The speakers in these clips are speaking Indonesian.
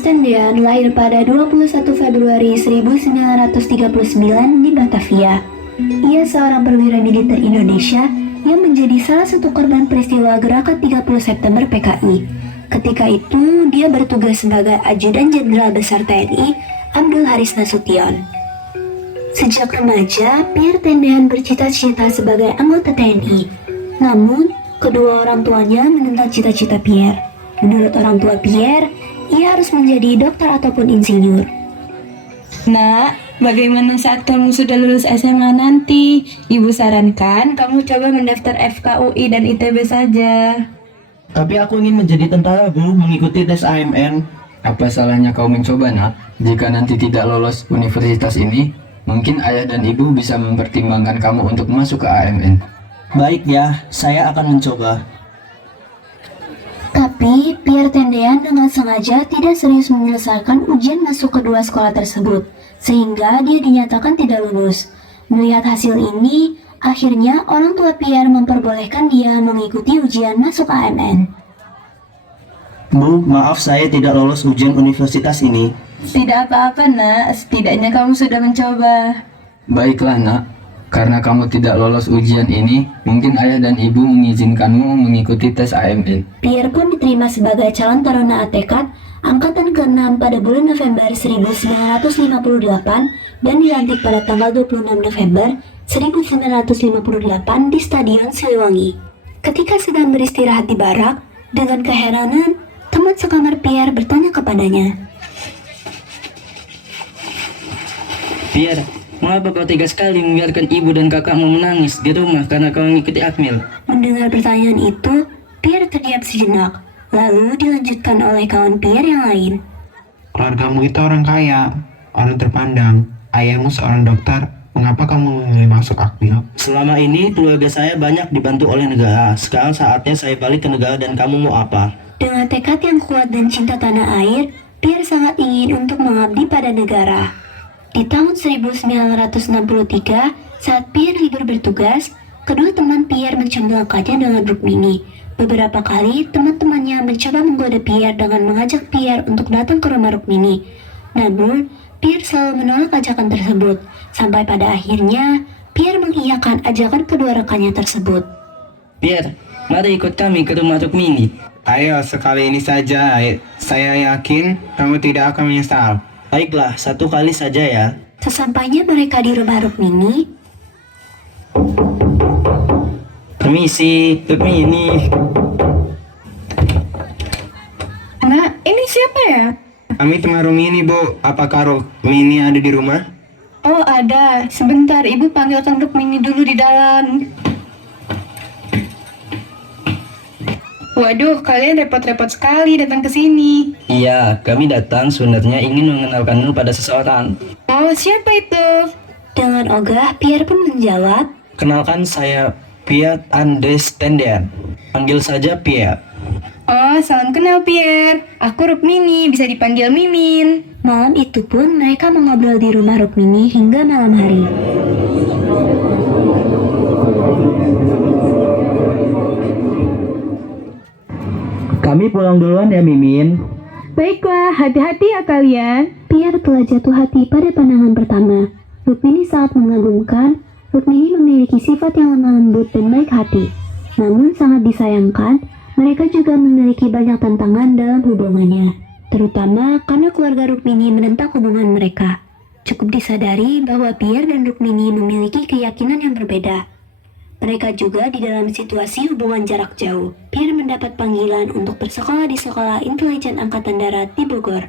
Andries Tendean lahir pada 21 Februari 1939 di Batavia. Ia seorang perwira militer Indonesia yang menjadi salah satu korban peristiwa Gerakan 30 September PKI. Ketika itu, dia bertugas sebagai Ajudan Jenderal Besar TNI Abdul Haris Nasution. Sejak remaja, Pierre Tendean bercita-cita sebagai anggota TNI. Namun, kedua orang tuanya menentang cita-cita Pierre. Menurut orang tua Pierre, ia harus menjadi dokter ataupun insinyur. Nak, bagaimana saat kamu sudah lulus SMA nanti? Ibu sarankan kamu coba mendaftar FKUI dan ITB saja. Tapi aku ingin menjadi tentara, Bu, mengikuti tes AMN. Apa salahnya kau mencoba, nak? Jika nanti tidak lolos universitas ini, mungkin ayah dan ibu bisa mempertimbangkan kamu untuk masuk ke AMN. Baik ya, saya akan mencoba. Tapi, Pierre Tendean dengan sengaja tidak serius menyelesaikan ujian masuk kedua sekolah tersebut, sehingga dia dinyatakan tidak lulus. Melihat hasil ini, akhirnya orang tua Pierre memperbolehkan dia mengikuti ujian masuk AMN. Bu, maaf saya tidak lolos ujian universitas ini. Tidak apa-apa, nak. Setidaknya kamu sudah mencoba. Baiklah, nak. Karena kamu tidak lolos ujian ini, mungkin ayah dan ibu mengizinkanmu mengikuti tes AMN. Pierre pun diterima sebagai calon taruna ATK angkatan ke-6 pada bulan November 1958 dan dilantik pada tanggal 26 November 1958 di Stadion Siliwangi. Ketika sedang beristirahat di barak, dengan keheranan, teman sekamar Pierre bertanya kepadanya. Pierre, mengapa kau tega sekali membiarkan ibu dan kakakmu menangis di rumah karena kau mengikuti Akmil? Mendengar pertanyaan itu, Pierre terdiam sejenak, lalu dilanjutkan oleh kawan Pierre yang lain. Keluargamu itu orang kaya, orang terpandang. Ayahmu seorang dokter. Mengapa kamu memilih masuk Akmil? Selama ini keluarga saya banyak dibantu oleh negara. Sekarang saatnya saya balik ke negara dan kamu mau apa? Dengan tekad yang kuat dan cinta tanah air, Pierre sangat ingin untuk mengabdi pada negara. Di tahun 1963, saat Pierre libur bertugas, kedua teman Pierre mencambangkannya dengan Rukmini. Beberapa kali, teman-temannya mencoba menggoda Pierre dengan mengajak Pierre untuk datang ke rumah Rukmini. Namun, Pierre selalu menolak ajakan tersebut, sampai pada akhirnya, Pierre mengiyakan ajakan kedua rekannya tersebut. Pierre, mari ikut kami ke rumah Rukmini. Ayo, sekali ini saja. Saya yakin kamu tidak akan menyesal. Baiklah, satu kali saja ya. Sesampainya mereka di rumah Rukmini, Permisi, Rukmini. Nak, ini siapa ya? Kami teman Rukmini, Bu. Apakah Rukmini ada di rumah? Oh, ada. Sebentar, ibu panggilkan Rukmini dulu di dalam. Waduh, kalian repot-repot sekali datang ke sini. Iya, kami datang sebenarnya ingin mengenalkanmu pada seseorang. Oh, siapa itu? dengan ogah Pierre pun menjawab, Kenalkan saya Pierre Andries Tendean. Panggil saja Pierre. Oh, salam kenal Pierre. Aku Rukmini, bisa dipanggil Mimin. malam itu pun mereka mengobrol di rumah Rukmini hingga malam hari. Kami pulang duluan ya, Mimin. Baiklah, hati-hati ya kalian. Pierre telah jatuh hati pada pandangan pertama. Rukmini sangat mengagumkan. Rukmini memiliki sifat yang lemah lembut dan baik hati. Namun sangat disayangkan, mereka juga memiliki banyak tantangan dalam hubungannya. Terutama karena keluarga Rukmini menentang hubungan mereka. Cukup disadari bahwa Pierre dan Rukmini memiliki keyakinan yang berbeda. Mereka juga di dalam situasi hubungan jarak jauh. Pierre mendapat panggilan untuk bersekolah di Sekolah Intelijen Angkatan Darat di Bogor.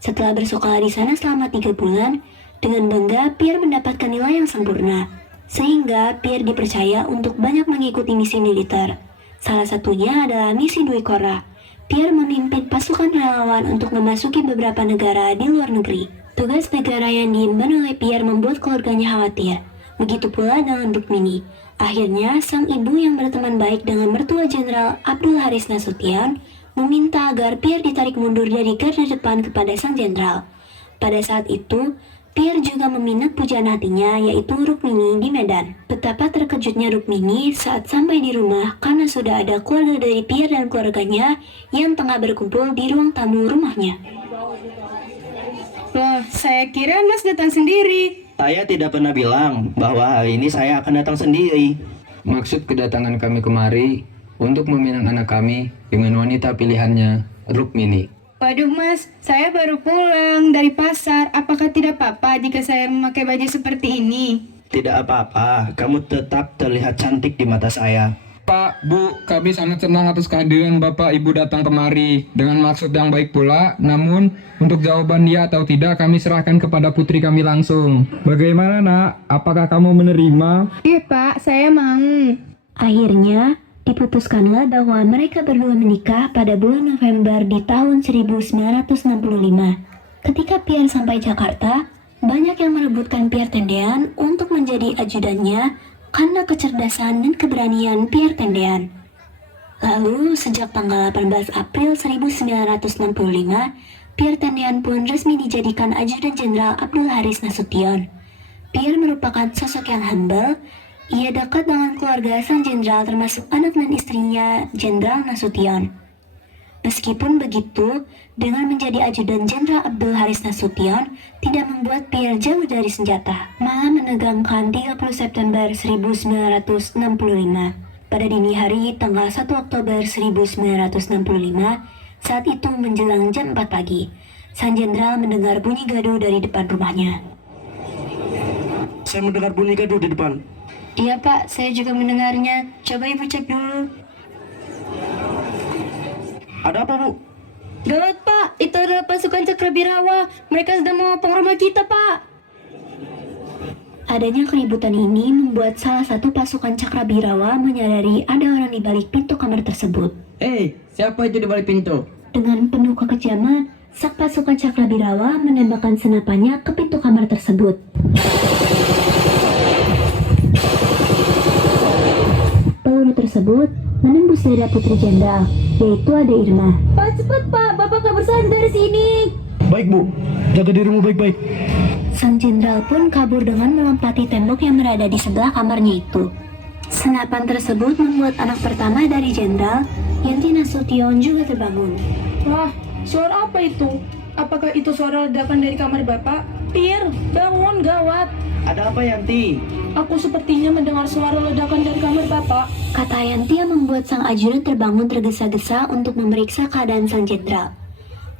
Setelah bersekolah di sana selama 3 bulan, dengan bangga Pierre mendapatkan nilai yang sempurna. Sehingga Pierre dipercaya untuk banyak mengikuti misi militer. Salah satunya adalah misi Dwi Korah. Pierre memimpin pasukan relawan untuk memasuki beberapa negara di luar negeri. Tugas negara yang diemban oleh Pierre membuat keluarganya khawatir. Begitu pula dengan Rukmini. Akhirnya, sang ibu yang berteman baik dengan mertua Jenderal Abdul Haris Nasution meminta agar Pierre ditarik mundur dari garda depan kepada sang jenderal. Pada saat itu, Pierre juga meminat pujaan hatinya, yaitu Rukmini di Medan. Betapa terkejutnya Rukmini saat sampai di rumah karena sudah ada keluarga dari Pierre dan keluarganya yang tengah berkumpul di ruang tamu rumahnya. Loh, saya kira Mas datang sendiri. Saya tidak pernah bilang bahwa hari ini saya akan datang sendiri. Maksud kedatangan kami kemari untuk meminang anak kami dengan wanita pilihannya, Rukmini. Waduh Mas, saya baru pulang dari pasar. Apakah tidak apa-apa jika saya memakai baju seperti ini? Tidak apa-apa, kamu tetap terlihat cantik di mata saya. Pak, Bu, kami sangat senang atas kehadiran Bapak Ibu datang kemari dengan maksud yang baik pula. Namun, untuk jawaban dia atau tidak kami serahkan kepada putri kami langsung. Bagaimana, Nak? Apakah kamu menerima? Iya Pak, saya mau. Akhirnya, diputuskanlah bahwa mereka berdua menikah pada bulan November di tahun 1965. Ketika Pierre sampai Jakarta, banyak yang merebutkan Pierre Tendean untuk menjadi ajudannya karena kecerdasan dan keberanian Pierre Tendean. Lalu, sejak tanggal 18 April 1965, Pierre Tendean pun resmi dijadikan ajudan Jenderal Abdul Haris Nasution. Pierre merupakan sosok yang humble. Ia dekat dengan keluarga sang jenderal termasuk anak dan istrinya Jenderal Nasution. Meskipun begitu, dengan menjadi ajudan Jenderal Abdul Haris Nasution tidak membuat Pierre jauh dari senjata, malah menegangkan 30 September 1965. Pada dini hari tanggal 1 Oktober 1965, saat itu menjelang jam 4 pagi, sang jenderal mendengar bunyi gaduh dari depan rumahnya. Saya mendengar bunyi gaduh di depan. Iya Pak, saya juga mendengarnya. Coba Ibu cek dulu. Ada apa, Bu? Gawat Pak, itu adalah pasukan Cakrabirawa. Mereka sedang mengepung rumah kita Pak. Adanya keributan ini membuat salah satu pasukan Cakrabirawa menyadari ada orang di balik pintu kamar tersebut. Siapa itu di balik pintu? Dengan penuh kekejaman, sak pasukan Cakrabirawa menembakkan senapannya ke pintu kamar tersebut. Peluru tersebut menembus dada putri jenderal, yaitu Ade Irma. Pak, cepat Pak, Bapak kabur saja dari sini. Baik, Bu. Jaga dirimu baik-baik. Sang jenderal pun kabur dengan melompati tembok yang berada di sebelah kamarnya itu. Senapan tersebut membuat anak pertama dari jenderal, Yanti Nasution, juga terbangun. Wah, suara apa itu? Apakah itu suara ledakan dari kamar Bapak? Pierre, bangun, gawat. Ada apa, Yanti? Aku sepertinya mendengar suara ledakan dari kamar Bapak. Kata Yanti yang membuat sang ajudan terbangun tergesa-gesa untuk memeriksa keadaan sang jenderal.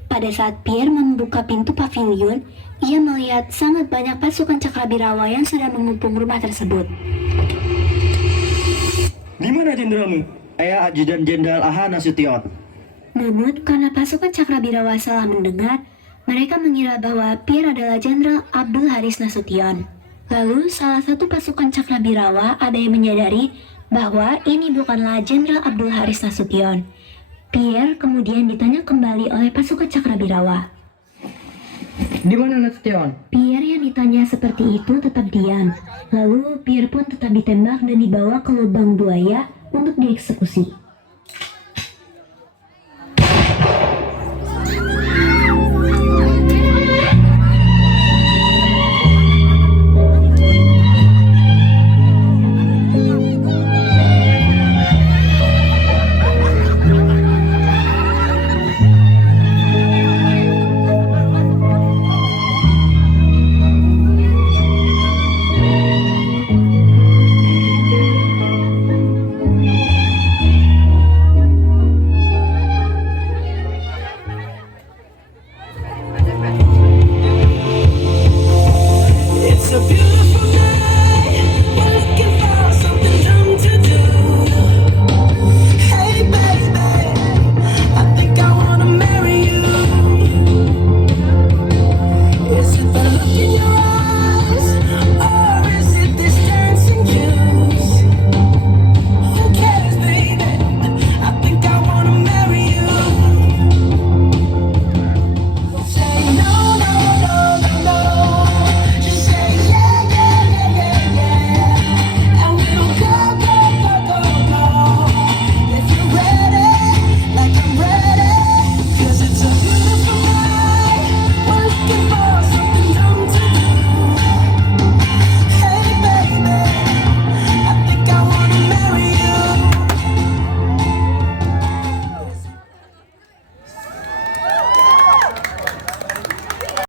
Pada saat Pierre membuka pintu pavilion, ia melihat sangat banyak pasukan Cakrabirawa yang sedang mengepung rumah tersebut. Di mana jenderalmu? Saya ajudan Jenderal AH Nasution. Namun, karena pasukan Cakrabirawa salah mendengar, mereka mengira bahwa Pierre adalah Jenderal Abdul Haris Nasution. Lalu, salah satu pasukan Cakrabirawa ada yang menyadari bahwa ini bukanlah Jenderal Abdul Haris Nasution. Pierre kemudian ditanya kembali oleh pasukan Cakrabirawa. Di mana Nasution? Pierre yang ditanya seperti itu tetap diam. Lalu, Pierre pun tetap ditembak dan dibawa ke lubang buaya untuk dieksekusi.